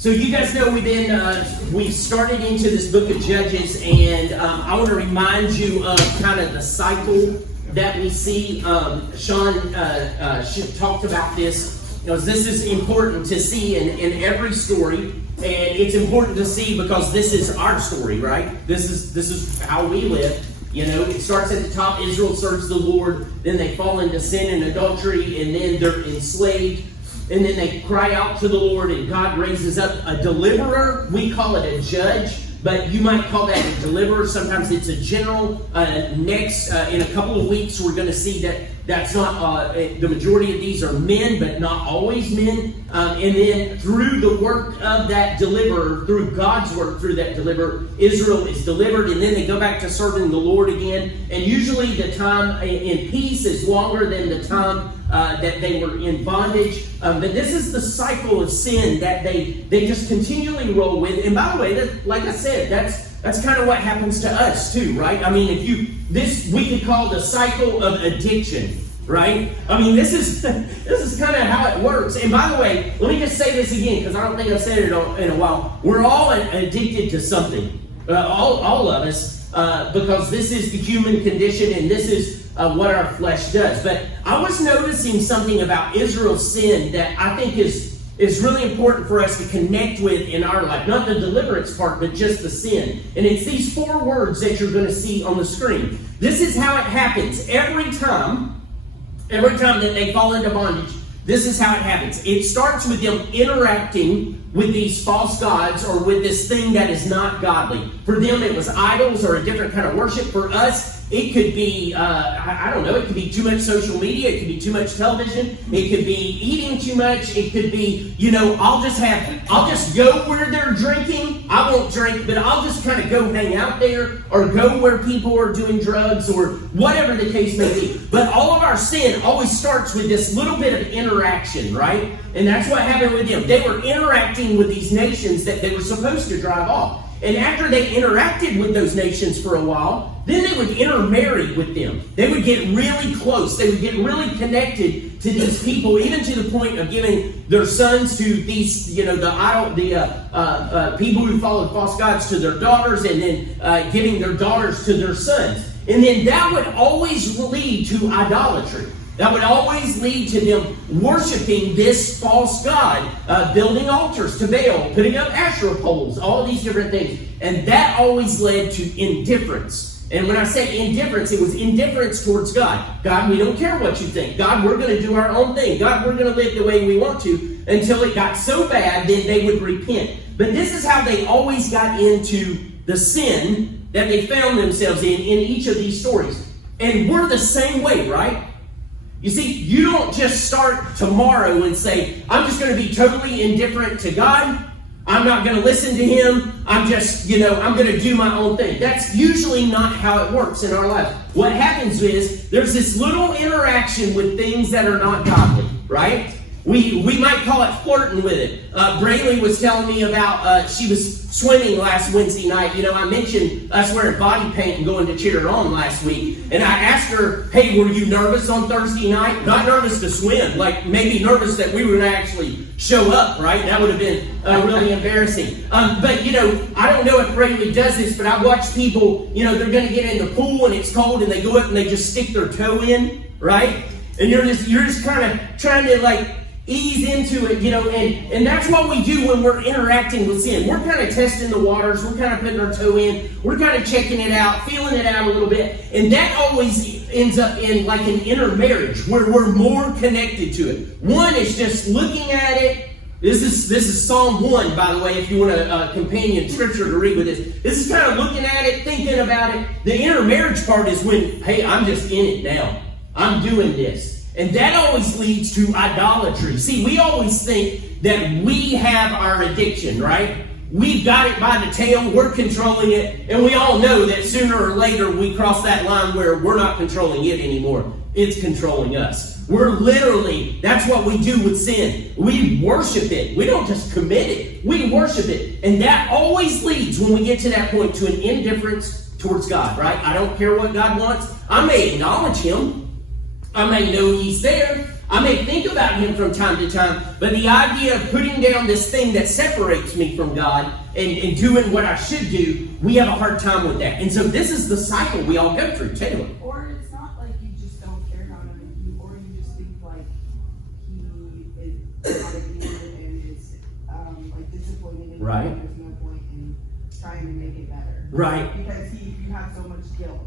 So you guys know we started into this book of Judges, and I want to remind you of kind of the cycle that we see. Sean talked about this. This is important to see in every story, and it's important to see because this is our story, right? This is how we live. It starts at the top. Israel serves the Lord, then they fall into sin and adultery, and then they're enslaved. And then they cry out to the Lord, and God raises up a deliverer. We call it a judge, but you might call that a deliverer. Sometimes it's a general. Next, in a couple of weeks, we're going to see that that's not, the majority of these are men, but not always men. And then through the work of that deliverer, through God's work through that deliverer, Israel is delivered, and then they go back to serving the Lord again. And usually the time in peace is longer than the time that they were in bondage. But this is the cycle of sin that they just continually roll with. And by the way, like I said, that's kind of what happens to us too, right? I mean, we could call the cycle of addiction, right? I mean, this is kind of how it works. And by the way, let me just say this again, because I don't think I've said it in a while. We're all addicted to something, all of us, because this is the human condition, and this is what our flesh does. But I was noticing something about Israel's sin that I think is really important for us to connect with in our life. Not the deliverance part, but just the sin. And it's these 4 words that you're going to see on the screen. This is how it happens. Every time that they fall into bondage, this is how it happens. It starts with them interacting with these false gods or with this thing that is not godly. For them, it was idols or a different kind of worship. For us, It could be, I don't know, it could be too much social media. It could be too much television. It could be eating too much. It could be, I'll just go where they're drinking. I won't drink, but I'll just kind of go hang out there or go where people are doing drugs or whatever the case may be. But all of our sin always starts with this little bit of interaction, right? And that's what happened with them. They were interacting with these nations that they were supposed to drive off. And after they interacted with those nations for a while, then they would intermarry with them. They would get really close. They would get really connected to these people, even to the point of giving their sons to these, people who followed false gods to their daughters, and then giving their daughters to their sons. And then that would always lead to idolatry. That would always lead to them worshiping this false god, building altars to Baal, putting up Asherah poles, all these different things. And that always led to indifference. And when I say indifference, it was indifference towards God. God, we don't care what you think. God, we're going to do our own thing. God, we're going to live the way we want to, until it got so bad, then they would repent. But this is how they always got into the sin that they found themselves in each of these stories. And we're the same way, right? You see, you don't just start tomorrow and say, I'm just going to be totally indifferent to God. I'm not going to listen to Him. I'm just, I'm going to do my own thing. That's usually not how it works in our lives. What happens is there's this little interaction with things that are not godly, right? We might call it flirting with it. Braylee was telling me about, she was swimming last Wednesday night. I mentioned us wearing body paint and going to cheer her on last week. And I asked her, hey, were you nervous on Thursday night? Not nervous to swim, like maybe nervous that we were going to actually show up, right? That would have been really embarrassing. But, I don't know if Braylee does this, but I watch people, they're going to get in the pool and it's cold and they go up and they just stick their toe in, right? And you're just kind of trying to ease into it, and that's what we do when we're interacting with sin. We're kind of testing the waters. We're kind of putting our toe in. We're kind of checking it out, feeling it out a little bit. And that always ends up in like an intermarriage where we're more connected to it. One is just looking at it. This is Psalm 1, by the way, if you want a companion scripture to read with this. This is kind of looking at it, thinking about it. The intermarriage part is when, hey, I'm just in it now. I'm doing this. And that always leads to idolatry. See, we always think that we have our addiction, right? We've got it by the tail, we're controlling it, and we all know that sooner or later we cross that line where we're not controlling it anymore. It's controlling us. We're literally, that's what we do with sin. We worship it. We don't just commit it. We worship it. And that always leads, when we get to that point, to an indifference towards God, right? I don't care what God wants. I may acknowledge Him. I may know He's there. I may think about Him from time to time. But the idea of putting down this thing that separates me from God and doing what I should do, we have a hard time with that. And so this is the cycle we all go through, Taylor. Or it's not like you just don't care about Him, or you just think like He is not against and is disappointed in you. Right. There's no point in trying to make it better. Right. Because you have so much guilt.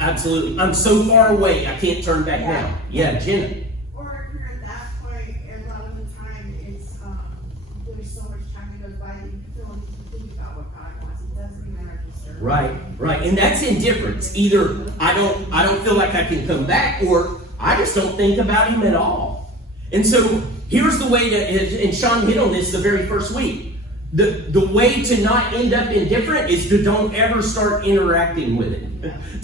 Absolutely. I'm so far away, I can't turn back now. Yeah, Jenna. Or if you're at that point, a lot of the time it's there's so much time that goes by that you feel like you think about what God wants. It doesn't even register. Right. And that's indifference. Either I don't feel like I can come back, or I just don't think about Him at all. And so here's the way to, and Sean hit on this the very first week. The way to not end up indifferent is to don't ever start interacting with it.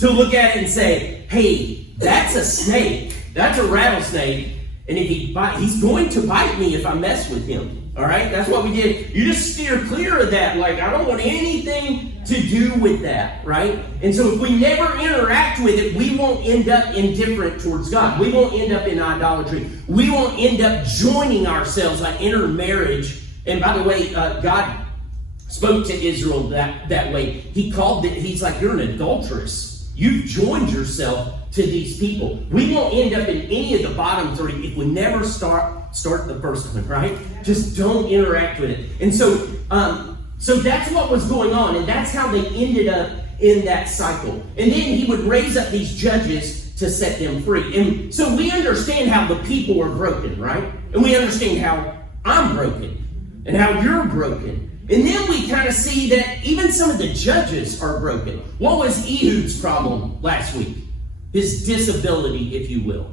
To look at it and say, hey, that's a snake. That's a rattlesnake. And if he's going to bite me if I mess with him. All right? That's what we did. You just steer clear of that. Like, I don't want anything to do with that. Right? And so if we never interact with it, we won't end up indifferent towards God. We won't end up in idolatry. We won't end up joining ourselves, like intermarriage. And by the way, God spoke to Israel that way. He's like, you're an adulteress. You've joined yourself to these people. We won't end up in any of the bottom three if we never start the first one, right? Just don't interact with it. And so that's what was going on, and that's how they ended up in that cycle. And then He would raise up these judges to set them free. And so we understand how the people are broken, right? And we understand how I'm broken and how you're broken. And then we kind of see that even some of the judges are broken. What was Ehud's problem last week? his disability, if you will.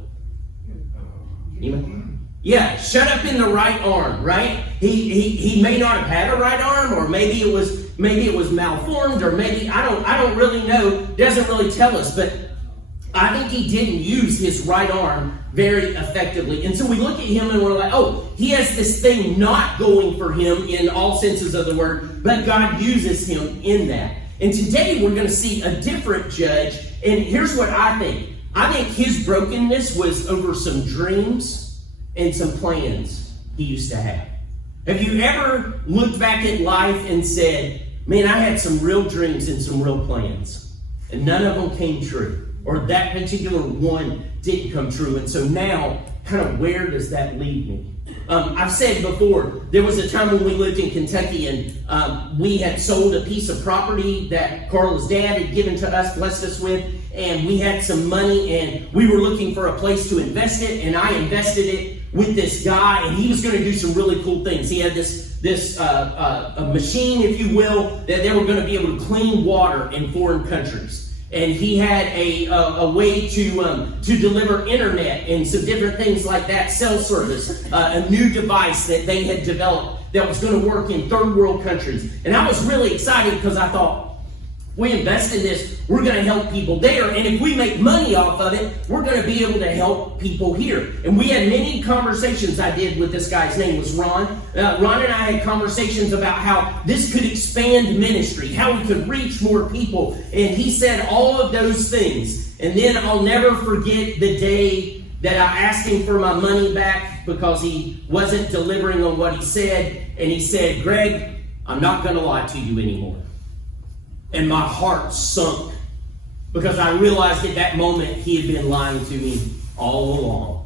Yeah, shut up in the right arm, right? He may not have had a right arm, or maybe it was malformed, or maybe I don't really know. It doesn't really tell us, but I think he didn't use his right arm very effectively. And so we look at him and we're like, oh, he has this thing not going for him in all senses of the word, but God uses him in that. And today we're going to see a different judge. And here's what I think. I think his brokenness was over some dreams and some plans he used to have. Have you ever looked back at life and said, man, I had some real dreams and some real plans, and none of them came true? Or that particular one didn't come true. And so now, kind of where does that lead me? I've said before, there was a time when we lived in Kentucky, and we had sold a piece of property that Carla's dad had given to us, blessed us with, and we had some money, and we were looking for a place to invest it, and I invested it with this guy, and he was going to do some really cool things. He had this a machine, if you will, that they were going to be able to clean water in foreign countries. And he had a way to deliver internet and some different things like that, cell service, a new device that they had developed that was going to work in third world countries. And I was really excited because I thought, if we invest in this, we're going to help people there. And if we make money off of it, we're going to be able to help people here. And we had many conversations I did with this guy. His name was Ron. Ron and I had conversations about how this could expand ministry, how we could reach more people. And he said all of those things. And then I'll never forget the day that I asked him for my money back because he wasn't delivering on what he said. And he said, Greg, I'm not going to lie to you anymore. And my heart sunk because I realized at that moment he had been lying to me all along.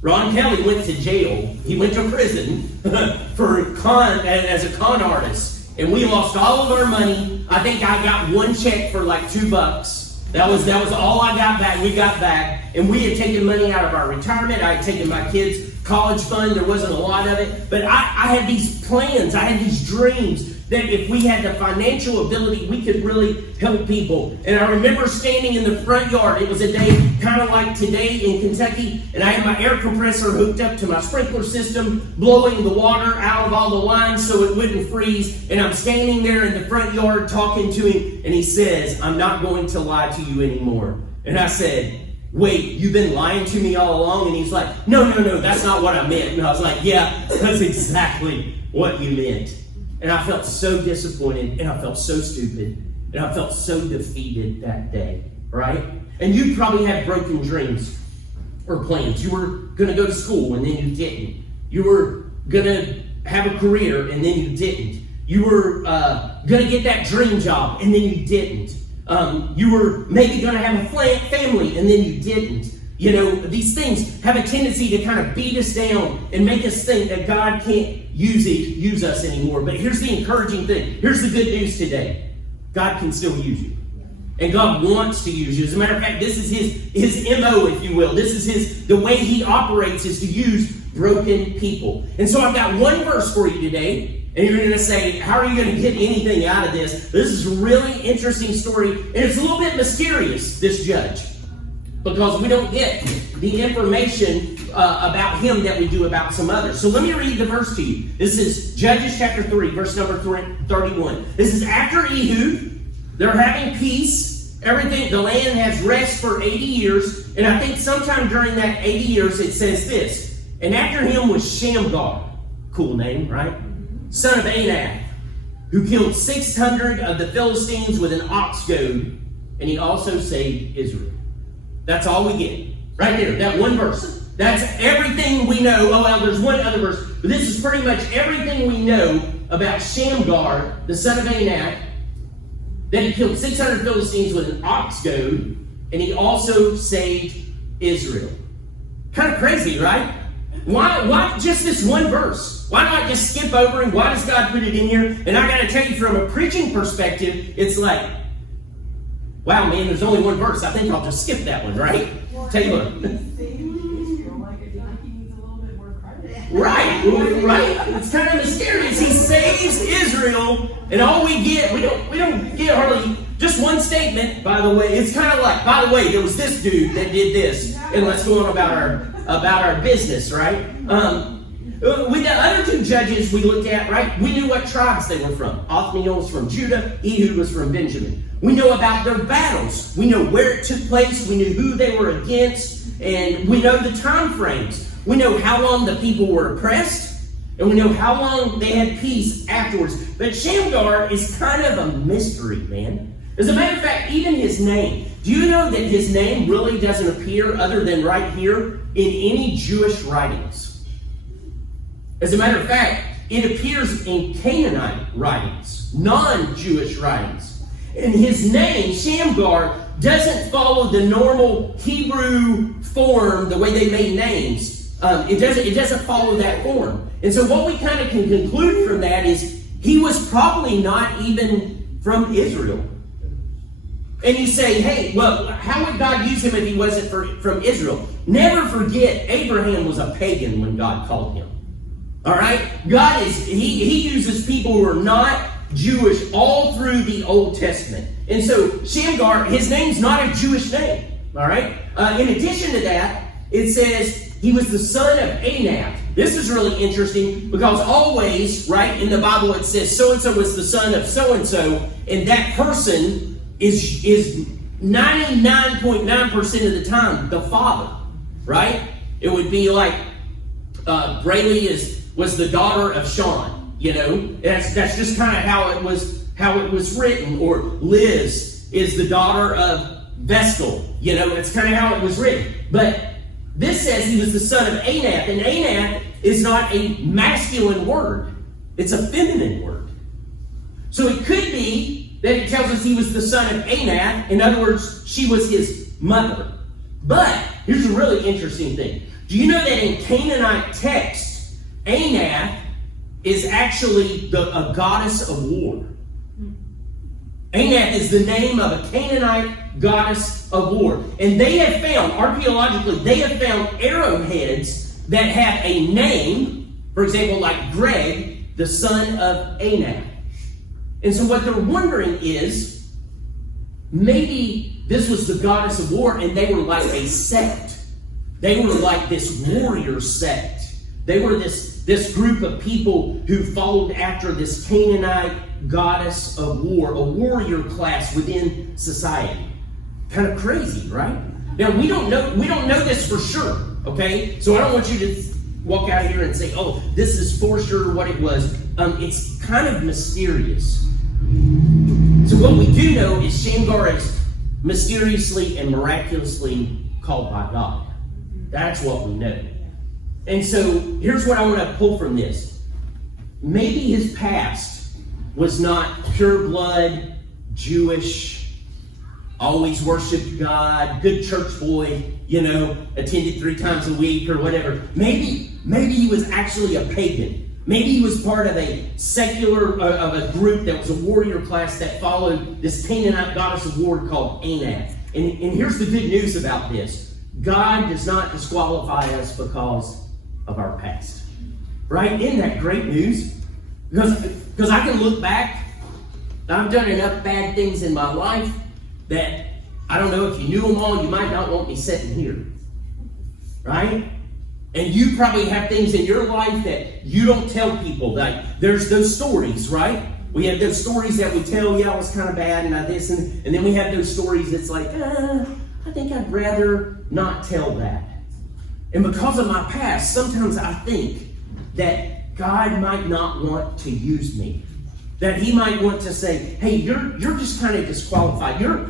Ron Kelly went to jail. He went to prison as a con artist. And we lost all of our money. I think I got one check for like $2. That was all I got back. We got back. And we had taken money out of our retirement. I had taken my kids' college fund. There wasn't a lot of it. But I had these plans. I had these dreams that if we had the financial ability, we could really help people. And I remember standing in the front yard. It was a day kind of like today in Kentucky, and I had my air compressor hooked up to my sprinkler system, blowing the water out of all the lines so it wouldn't freeze. And I'm standing there in the front yard talking to him, and he says, I'm not going to lie to you anymore. And I said, wait, you've been lying to me all along? And he's like, no, that's not what I meant. And I was like, yeah, that's exactly what you meant. And I felt so disappointed, and I felt so stupid, and I felt so defeated that day, right? And you probably had broken dreams or plans. You were going to go to school, and then you didn't. You were going to have a career, and then you didn't. You were going to get that dream job, and then you didn't. You were maybe going to have a family, and then you didn't. You know, these things have a tendency to kind of beat us down and make us think that God can't use us anymore. But here's the encouraging thing. Here's the good news today. God can still use you. And God wants to use you. As a matter of fact, this is his MO, if you will. This is the way he operates, is to use broken people. And so I've got one verse for you today. And you're going to say, how are you going to get anything out of this? This is a really interesting story. And it's a little bit mysterious, this judge, because we don't get the information about him that we do about some others. So let me read the verse to you. This is Judges chapter 3, verse number 31. This is after Ehud. They're having peace. Everything, the land has rest for 80 years. And I think sometime during that 80 years, it says this. And after him was Shamgar. Cool name, right? Son of Anath, who killed 600 of the Philistines with an ox goad. And he also saved Israel. That's all we get. Right there, that one verse. That's everything we know. Oh, well, there's one other verse. But this is pretty much everything we know about Shamgar, the son of Anath, that he killed 600 Philistines with an ox goad, and he also saved Israel. Kind of crazy, right? Why just this one verse? Why not just skip over it? Why does God put it in here? And I got to tell you, from a preaching perspective, it's like, wow, man, there's only one verse. I think I'll just skip that one, right? Tell you what. Right. It's kind of mysterious. He saves Israel, and all we get, we don't get hardly Just one statement, by the way. It's kind of like, by the way, there was this dude that did this, and let's go on about our business, right? With the other two judges we looked at, right, we knew what tribes they were from. Othniel was from Judah, Ehud was from Benjamin. We know about their battles. We know where it took place. We knew who they were against, and we know the time frames. We know how long the people were oppressed, and we know how long they had peace afterwards. But Shamgar is kind of a mystery, man. As a matter of fact, even his name. Do you know that his name really doesn't appear other than right here in any Jewish writings? As a matter of fact, it appears in Canaanite writings, non-Jewish writings. And his name, Shamgar, doesn't follow the normal Hebrew form, the way they made names. It doesn't follow that form. And so what we kind of can conclude from that is he was probably not even from Israel. And you say, hey, well, how would God use him if he wasn't from Israel? Never forget, Abraham was a pagan when God called him. All right? He uses people who are not Jewish all through the Old Testament. And so Shamgar, his name's not a Jewish name. All right? In addition to that, it says he was the son of Anak. This is really interesting because always, right, in the Bible it says so-and-so was the son of so-and-so, and that person is 99.9% of the time the father, right? It would be like Braylee was the daughter of Sean, you know. That's just kind of how it was written. Or Liz is the daughter of Vestal, you know. That's kind of how it was written. But this says he was the son of Anak, and Anak is not a masculine word; it's a feminine word. So it could be that it tells us he was the son of Anak. In other words, she was his mother. But here's a really interesting thing. Do you know that in Canaanite text, Anak is actually a goddess of war? Anak is the name of a Canaanite goddess of war. And they have found, archaeologically, they have found arrowheads that have a name, for example, like Greg, the son of Anak. And so what they're wondering is, maybe this was the goddess of war and they were like a sect. They were like this warrior sect. They were this group of people who followed after this Canaanite goddess of war, a warrior class within society. Kind of crazy, right? Now we don't know this for sure, okay? So I don't want you to walk out here and say, oh, this is for sure what it was. It's kind of mysterious. So what we do know is Shamgar is mysteriously and miraculously called by God. That's what we know. And so here's what I want to pull from this. Maybe his past was not pure blood, Jewish, always worshiped God, good church boy, you know, attended 3 times a week or whatever. Maybe he was actually a pagan. Maybe he was part of a secular, of a group that was a warrior class that followed this Canaanite goddess of war called Anak. And here's the good news about this. God does not disqualify us because of our past. Right? Isn't that great news? Because I can look back. I've done enough bad things in my life that I don't know if you knew them all, you might not want me sitting here. Right? And you probably have things in your life that you don't tell people. Like there's those stories, right? We have those stories that we tell, yeah, I was kind of bad and I this, and then we have those stories that's like, I think I'd rather not tell that. And because of my past, sometimes I think that God might not want to use me. That he might want to say, hey, you're just kind of disqualified. You're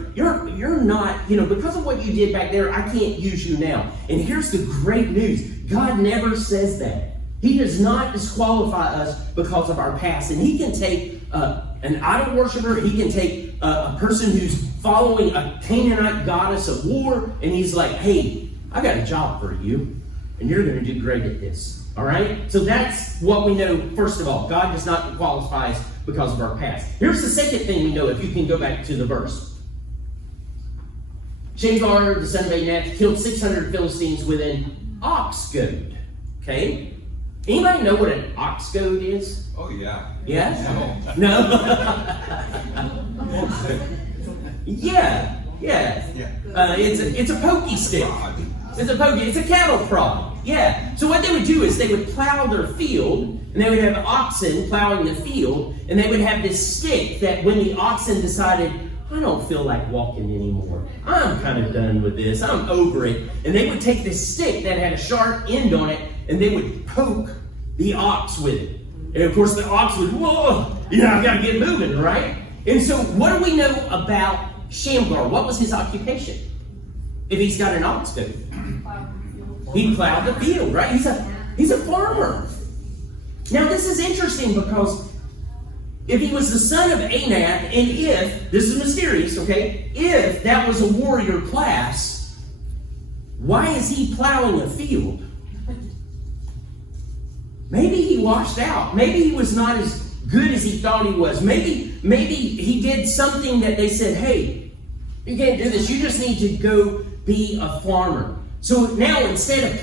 not, you know, because of what you did back there, I can't use you now. And here's the great news. God never says that. He does not disqualify us because of our past. And he can take an idol worshiper, he can take a person who's following a Canaanite goddess of war, and he's like, hey, I got a job for you, and you're going to do great at this. All right? So that's what we know, first of all. God does not disqualify us because of our past. Here's the second thing we know, if you can go back to the verse. Shamgar, the son of Anak, killed 600 Philistines with an ox goad. Okay? Anybody know what an ox goad is? Oh, yeah. Yes? No. No? Yeah. It's a pokey stick. It's a cattle prod. Yeah. So what they would do is they would plow their field, and they would have oxen plowing the field, and they would have this stick that when the oxen decided, I don't feel like walking anymore, I'm kind of done with this, I'm over it, and they would take this stick that had a sharp end on it, and they would poke the ox with it. And of course the ox would, whoa, I gotta get moving, right? And so what do we know about Shamgar? What was his occupation? If he's got an ox goad, he plowed the field, right? He's a farmer. Now this is interesting because if he was the son of Anath, and if, this is mysterious, okay, if that was a warrior class, why is he plowing a field? Maybe he washed out. Maybe he was not as good as he thought he was. Maybe he did something that they said, hey, you can't do this. You just need to go be a farmer. So now instead of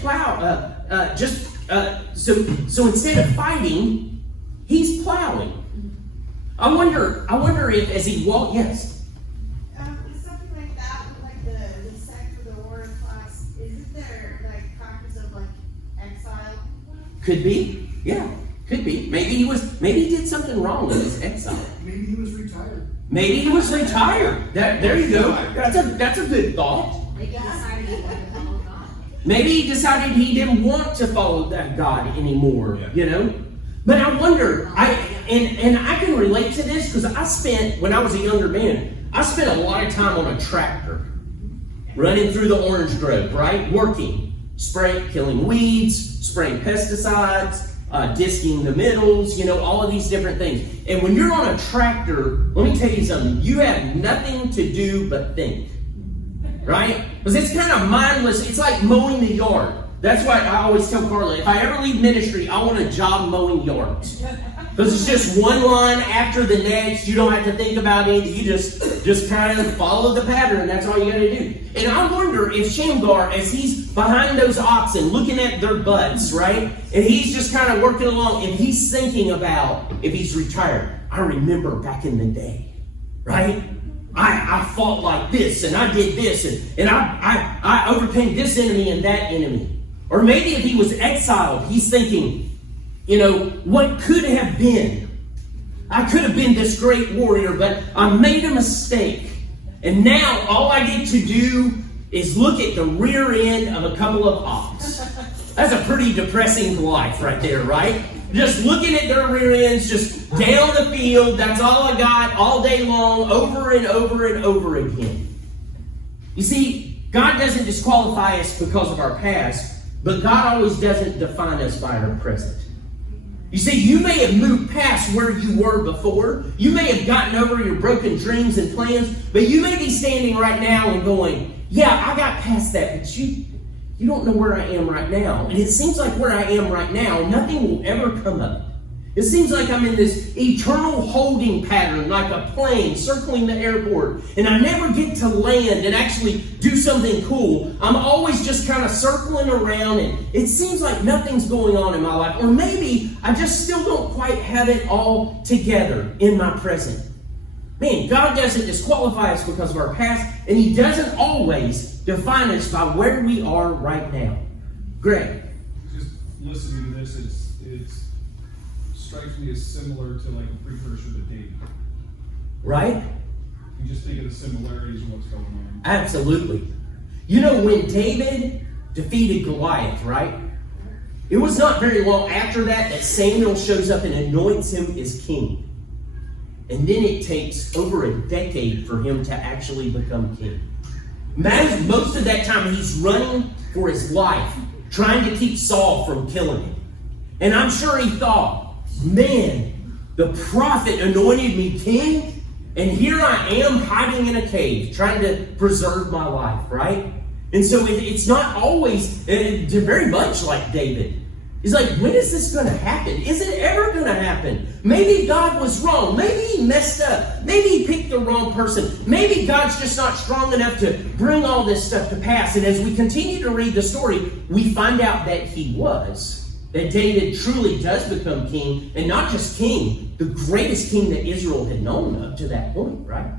so instead of fighting, he's plowing. I wonder if as he walked, yes. Is something like that, like the sect of the warrior class, isn't there like practice of like exile? Could be, yeah, could be. Maybe he did something wrong in his exile. Maybe he was retired. Maybe he was retired. There you go. That's a good thought. Maybe he decided he didn't want to follow that God anymore, But I wonder, I can relate to this because when I was a younger man, I spent a lot of time on a tractor, running through the orange grove, right? Working, killing weeds, spraying pesticides, disking the middles, all of these different things. And when you're on a tractor, let me tell you something, you have nothing to do but think. Right? Because it's kind of mindless. It's like mowing the yard. That's why I always tell Carla, if I ever leave ministry, I want a job mowing yards. Because it's just one line after the next. You don't have to think about anything. You just kind of follow the pattern. That's all you got to do. And I wonder if Shamgar, as he's behind those oxen, looking at their butts, right? And he's just kind of working along, and he's thinking about if he's retired. I remember back in the day, right? I fought like this, and I did this, and I overcame this enemy and that enemy. Or maybe if he was exiled, he's thinking, what could have been? I could have been this great warrior, but I made a mistake. And now all I get to do is look at the rear end of a couple of ox. That's a pretty depressing life right there, right? Just looking at their rear ends, just down the field. That's all I got all day long, over and over and over again. You see, God doesn't disqualify us because of our past, but God always doesn't define us by our present. You see, you may have moved past where you were before. You may have gotten over your broken dreams and plans, but you may be standing right now and going, yeah, I got past that, but you don't know where I am right now. And it seems like where I am right now, nothing will ever come up. It seems like I'm in this eternal holding pattern, like a plane circling the airport, and I never get to land and actually do something cool. I'm always just kind of circling around, and it seems like nothing's going on in my life. Or maybe I just still don't quite have it all together in my present. Man, God doesn't disqualify us because of our past, and He doesn't always define us by where we are right now. Greg. Just listening to this, it strikes me as similar to like a precursor to David. Right? You just think of the similarities of what's going on. Absolutely. When David defeated Goliath, right? It was not very long after that Samuel shows up and anoints him as king. And then it takes over a decade for him to actually become king. Imagine most of that time he's running for his life, trying to keep Saul from killing him. And I'm sure he thought, man, the prophet anointed me king, and here I am hiding in a cave, trying to preserve my life, right? And so it's not always, very much like David. He's like, when is this going to happen? Is it ever going to happen? Maybe God was wrong. Maybe He messed up. Maybe He picked the wrong person. Maybe God's just not strong enough to bring all this stuff to pass. And as we continue to read the story, we find out that He was. That David truly does become king. And not just king, the greatest king that Israel had known up to that point, right?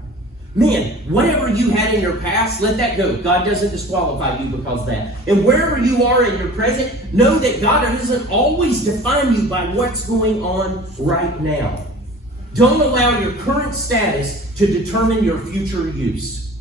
man, whatever you had in your past, let that go. God doesn't disqualify you because of that. And wherever you are in your present, know that God doesn't always define you by what's going on right now. Don't allow your current status to determine your future use.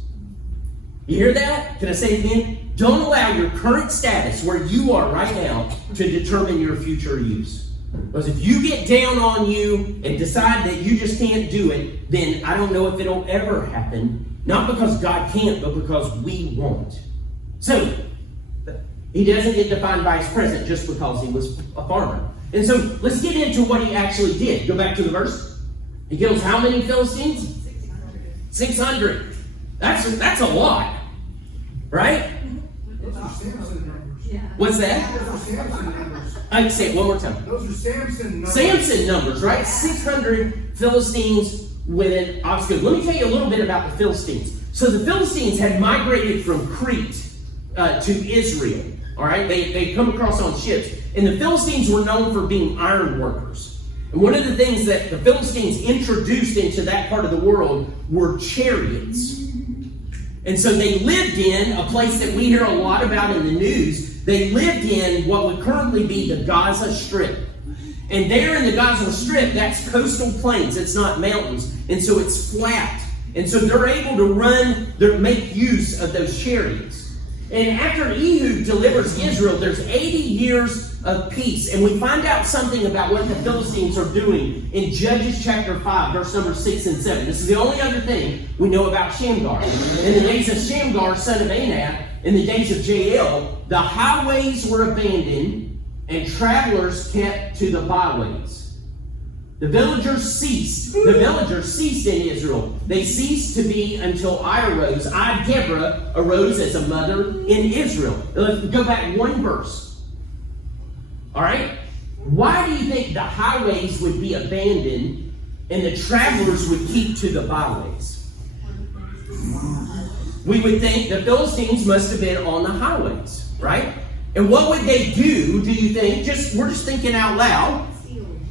You hear that? Can I say it again? Don't allow your current status, where you are right now, to determine your future use. Because if you get down on you and decide that you just can't do it, then I don't know if it'll ever happen. Not because God can't, but because we won't. So, he doesn't get defined by his present just because he was a farmer. And so, let's get into what he actually did. Go back to the verse. He kills how many Philistines? 600. That's a lot. Right? Those are Samson numbers. What's that? Those are Samson numbers. I can say it one more time. Those are Samson numbers. Samson numbers, right? 600 Philistines with an ox goad. Let me tell you a little bit about the Philistines. So the Philistines had migrated from Crete to Israel. All right, they come across on ships, and the Philistines were known for being iron workers. And one of the things that the Philistines introduced into that part of the world were chariots. And so they lived in a place that we hear a lot about in the news. They lived in what would currently be the Gaza Strip. And there in the Gaza Strip, that's coastal plains. It's not mountains. And so it's flat. And so they're able to make use of those chariots. And after Ehud delivers Israel, there's 80 years of peace. And we find out something about what the Philistines are doing in Judges chapter 5, verse number 6 and 7. This is the only other thing we know about Shamgar. In the days of Shamgar, son of Anat, in the days of Jael, the highways were abandoned and travelers kept to the byways. The villagers ceased in Israel. They ceased to be until I arose. Deborah, arose as a mother in Israel. Let's go back one verse. All right? Why do you think the highways would be abandoned and the travelers would keep to the byways? We would think the Philistines must have been on the highways, right? And what would they do you think? We're just thinking out loud.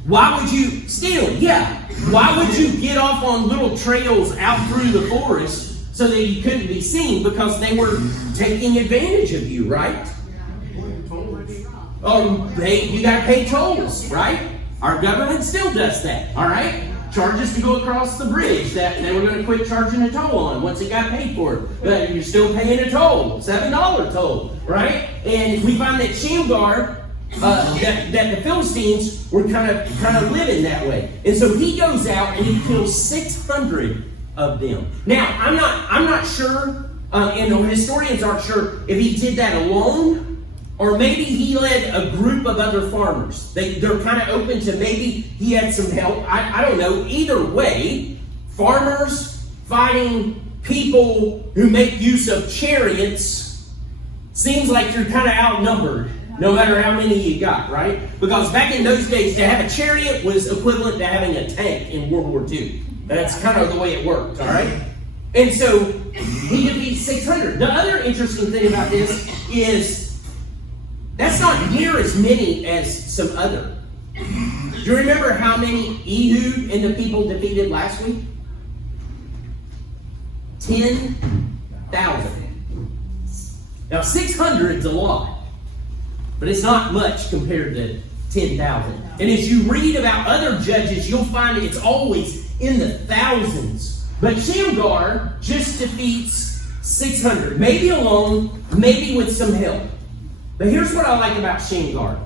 Why would you steal? Yeah. Why would you get off on little trails out through the forest so that you couldn't be seen? Because they were taking advantage of you, right? You got to pay tolls, right? Our government still does that, all right? Charges to go across the bridge that they were going to quit charging a toll on once it got paid for. But you're still paying a toll, $7 toll, right? And we find that Shamgar, that the Philistines were kind of living that way. And so he goes out and he kills 600 of them. Now, I'm not sure, and the historians aren't sure if he did that alone, or maybe he led a group of other farmers. They're kind of open to maybe he had some help. I don't know. Either way, farmers fighting people who make use of chariots seems like you're kind of outnumbered. No matter how many you got, right? Because back in those days, to have a chariot was equivalent to having a tank in World War II. That's kind of the way it worked, all right? And so, he defeats 600. The other interesting thing about this is, that's not near as many as some other. Do you remember how many Ehud and the people defeated last week? 10,000. Now, 600 is a lot. But it's not much compared to 10,000. And as you read about other judges, you'll find it's always in the thousands. But Shamgar just defeats 600. Maybe alone, maybe with some help. But here's what I like about Shamgar.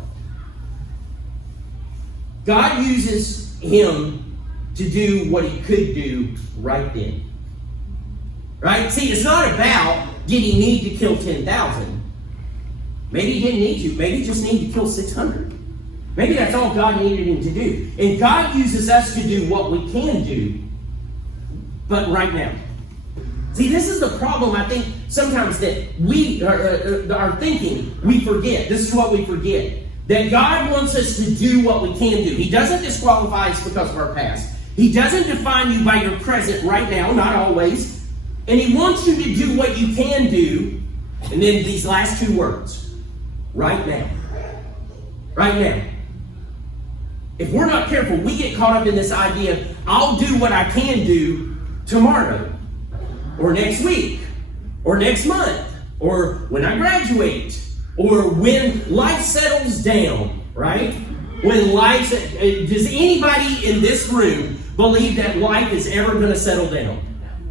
God uses him to do what he could do right then. Right? See, it's not about, did he need to kill 10,000? Maybe he didn't need to. Maybe he just needed to kill 600. Maybe that's all God needed him to do. And God uses us to do what we can do, but right now. See, this is the problem, I think, sometimes that we are thinking, we forget. This is what we forget. That God wants us to do what we can do. He doesn't disqualify us because of our past. He doesn't define you by your present right now, not always. And he wants you to do what you can do. And then these last two words. Right now. Right now. If we're not careful, we get caught up in this idea of, I'll do what I can do tomorrow. or next week, or next month, or when I graduate, or when life settles down, right? Does anybody in this room believe that life is ever going to settle down?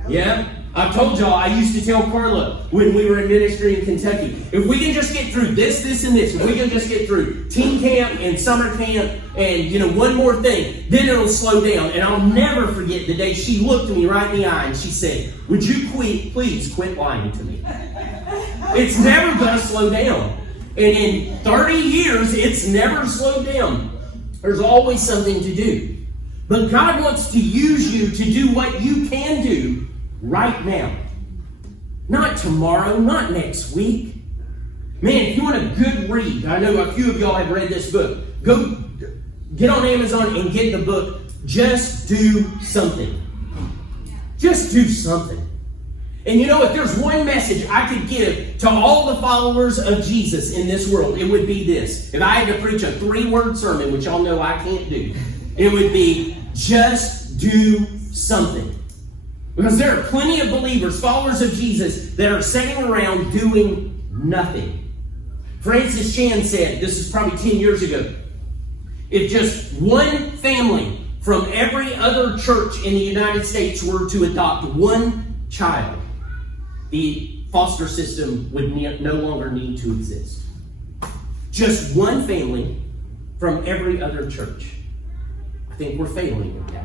Yeah? I've told y'all, I used to tell Carla when we were in ministry in Kentucky, if we can just get through this, and this, if we can just get through teen camp and summer camp and, one more thing, then it'll slow down. And I'll never forget the day she looked me right in the eye and she said, would you please quit lying to me? It's never going to slow down. And in 30 years, it's never slowed down. There's always something to do. But God wants to use you to do what you can do right now. Not tomorrow, not next week. Man, if you want a good read, I know a few of y'all have read this book. Go get on Amazon and get the book, Just Do Something. Just do something. And if there's one message I could give to all the followers of Jesus in this world, it would be this. If I had to preach a 3-word sermon, which y'all know I can't do, it would be just do something. Because there are plenty of believers, followers of Jesus, that are sitting around doing nothing. Francis Chan said, this is probably 10 years ago, if just one family from every other church in the United States were to adopt one child, the foster system would no longer need to exist. Just one family from every other church. I think we're failing at that.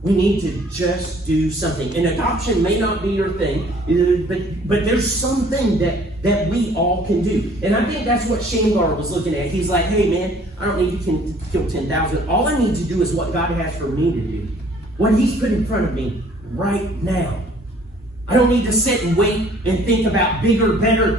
We need to just do something. And adoption may not be your thing, but there's something that we all can do. And I think that's what Shamgar was looking at. He's like, hey man, I don't need to kill 10,000. All I need to do is what God has for me to do. What He's put in front of me right now. I don't need to sit and wait and think about bigger, better,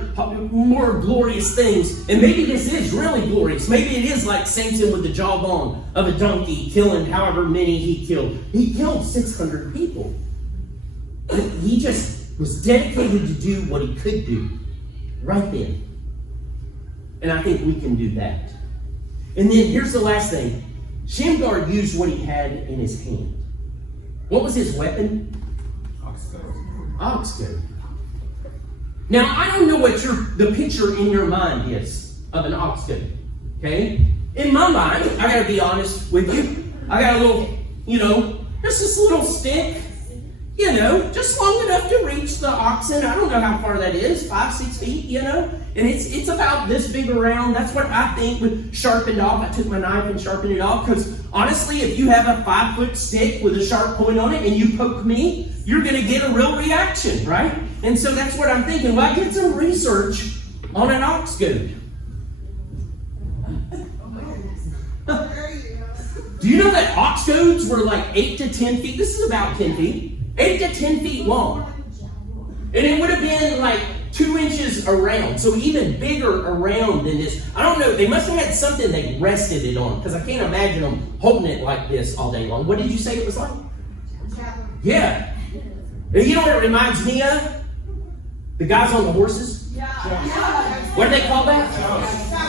more glorious things. And maybe this is really glorious. Maybe it is like Samson with the jawbone of a donkey, killing however many he killed. He killed 600 people. But he just was dedicated to do what he could do right then. And I think we can do that. And then here's the last thing. Shamgar used what he had in his hand. What was his weapon? Ox goad. Now, I don't know what the picture in your mind is of an ox goad. Okay? In my mind, I gotta be honest with you. I got a little, just this little stick, just long enough to reach the oxen. I don't know how far that is, 5-6 feet, and it's about this big around. That's what I think with sharpened off. I took my knife and sharpened it off because honestly, if you have a 5-foot stick with a sharp point on it and you poke me, you're going to get a real reaction, right? And so that's what I'm thinking. Well, I did some research on an ox goad. Do you know that ox goads were like 8 to 10 feet? This is about 10 feet. 8 to 10 feet long. And it would have been like 2 inches around. So even bigger around than this. I don't know. They must have had something they rested it on. Because I can't imagine them holding it like this all day long. What did you say it was like? Yeah. You know what it reminds me of? The guys on the horses? Yeah. What do they call that?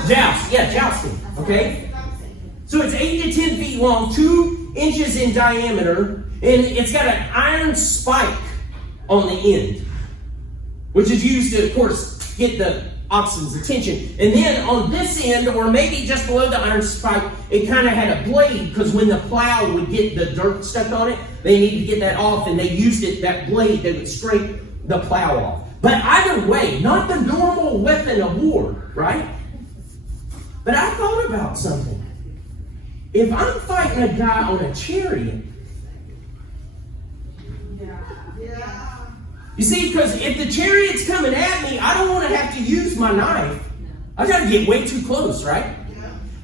Joust. Yeah, jousting. Okay? So it's 8 to 10 feet long, 2 inches in diameter, and it's got an iron spike on the end, which is used to, of course, get the oxen's attention. And then on this end, or maybe just below the iron spike, it kind of had a blade, because when the plow would get the dirt stuck on it, they needed to get that off, and they used that blade that would scrape the plow off. But either way, not the normal weapon of war, right? But I thought about something. If I'm fighting a guy on a chariot, you see, because if the chariot's coming at me, I don't want to have to use my knife. I got to get way too close, right?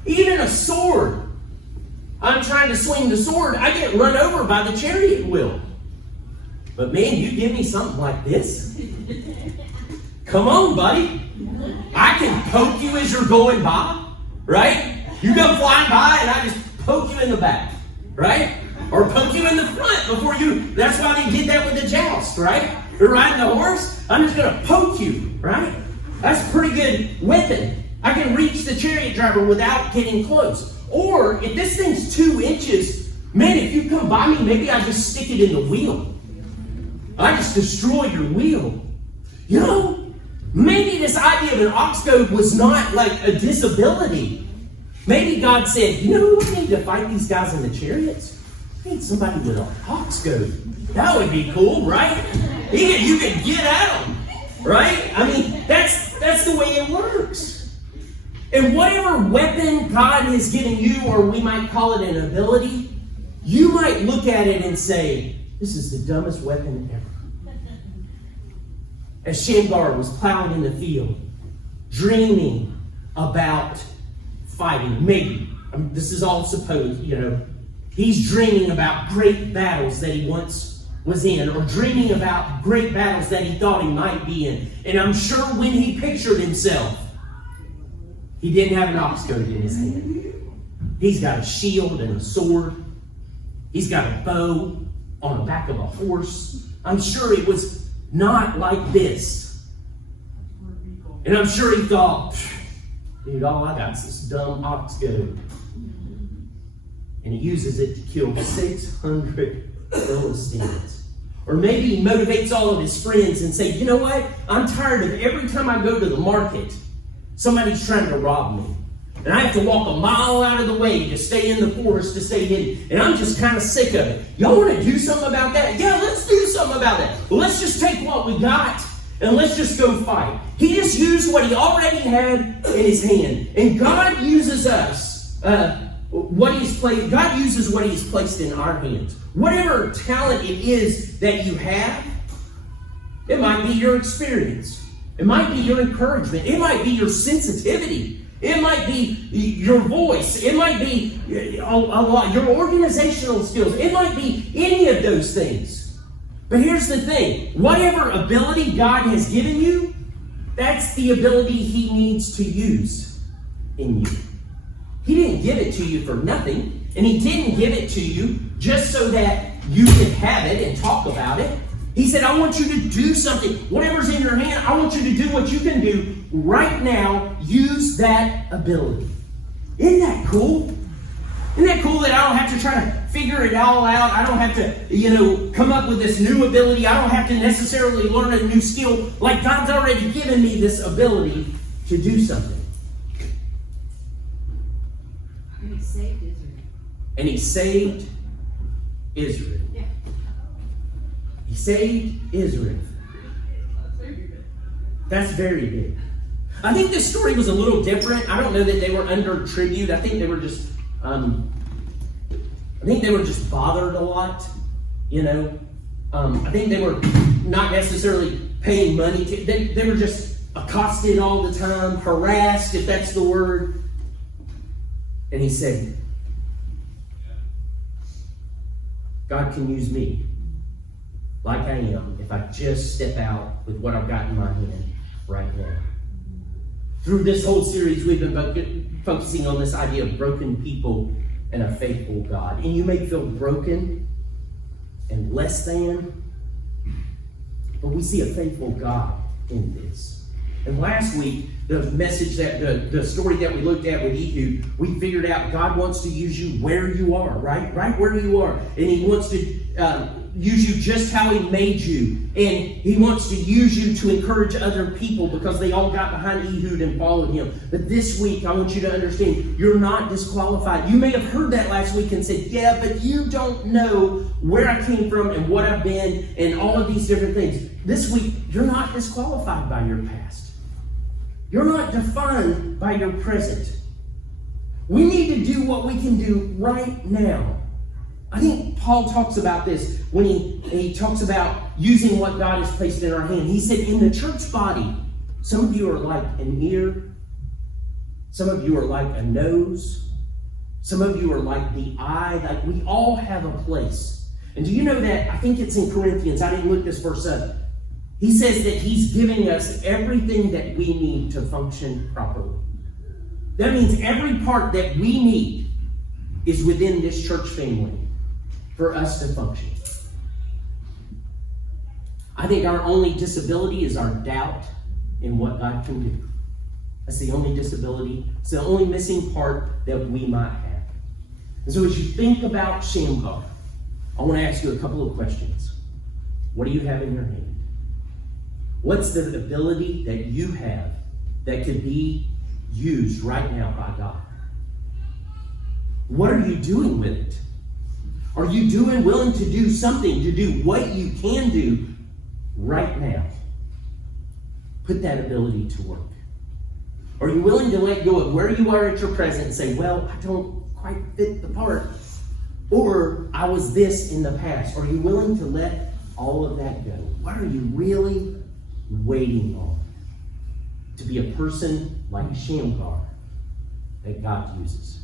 Even a sword. I'm trying to swing the sword, I get run over by the chariot wheel. But man, you give me something like this. Come on, buddy. I can poke you as you're going by, right? You come flying by and I just poke you in the back, right? Or poke you in the front before you. That's why they did that with the joust, right? You're riding a horse, I'm just going to poke you, right? That's a pretty good weapon. I can reach the chariot driver without getting close. Or if this thing's 2 inches, man, if you come by me, maybe I just stick it in the wheel. I just destroy your wheel. You know, maybe this idea of an ox goad was not like a disability. Maybe God said, you know who we need to fight these guys in the chariots? We need somebody with an ox goad. That would be cool, right? Yeah, you could get at them, right? I mean, that's the way it works. And whatever weapon God has given you, or we might call it an ability, you might look at it and say, this is the dumbest weapon ever. As Shamgar was plowing in the field, dreaming about fighting, maybe, this is all supposed, he's dreaming about great battles that he once was in, or dreaming about great battles that he thought he might be in. And I'm sure when he pictured himself, he didn't have an ox goad in his hand. He's got a shield and a sword. He's got a bow on the back of a horse. I'm sure it was not like this. And I'm sure he thought, dude, all I got is this dumb ox goad. And he uses it to kill 600 Philistines. Or maybe he motivates all of his friends and say, you know what? I'm tired of every time I go to the market, somebody's trying to rob me. And I have to walk a mile out of the way to stay in the forest to stay hidden. And I'm just kind of sick of it. Y'all want to do something about that? Yeah, let's do something about that. Well, let's just take what we got and let's just go fight. He just used what he already had in his hand. And God uses us, God uses what he's placed in our hands. Whatever talent it is that you have, it might be your experience. It might be your encouragement. It might be your sensitivity. It might be your voice. It might be a lot, your organizational skills. It might be any of those things. But here's the thing. Whatever ability God has given you, that's the ability he needs to use in you. He didn't give it to you for nothing. And he didn't give it to you just so that you could have it and talk about it. He said, I want you to do something. Whatever's in your hand, I want you to do what you can do right now. Use that ability. Isn't that cool? Isn't that cool that I don't have to try to figure it all out? I don't have to, come up with this new ability. I don't have to necessarily learn a new skill. Like God's already given me this ability to do something. And he saved Israel. And he saved Israel. Yeah. He saved Israel. That's very big. I think this story was a little different. I don't know that they were under tribute. I think they were just bothered a lot. I think they were not necessarily paying money. They were just accosted all the time, harassed, if that's the word. And he said, God can use me like I am if I just step out with what I've got in my hand right now. Through this whole series, we've been focusing on this idea of broken people and a faithful God. And you may feel broken and less than, but we see a faithful God in this. And last week, the message that the story that we looked at with Ehud, we figured out God wants to use you where you are, right where you are, and He wants to use you just how He made you, and He wants to use you to encourage other people because they all got behind Ehud and followed him. But this week, I want you to understand, you're not disqualified. You may have heard that last week and said, yeah, but you don't know where I came from and what I've been and all of these different things. This week, you're not disqualified by your past. You're not defined by your present. We need to do what we can do right now. I think Paul talks about this when he talks about using what God has placed in our hand. He said, in the church body, some of you are like an ear. Some of you are like a nose. Some of you are like the eye. Like we all have a place. And do you know that? I think it's in Corinthians. I didn't look this verse up. He says that He's giving us everything that we need to function properly. That means every part that we need is within this church family for us to function. I think our only disability is our doubt in what God can do. That's the only disability. It's the only missing part that we might have. And so as you think about Shamgar, I want to ask you a couple of questions. What do you have in your hand? What's the ability that you have that could be used right now by God? What are you doing with it? Are you willing to do something, to do what you can do right now? Put that ability to work. Are you willing to let go of where you are at your present and say, well, I don't quite fit the part, or I was this in the past? Are you willing to let all of that go? What are you really waiting on to be a person like Shamgar that God uses?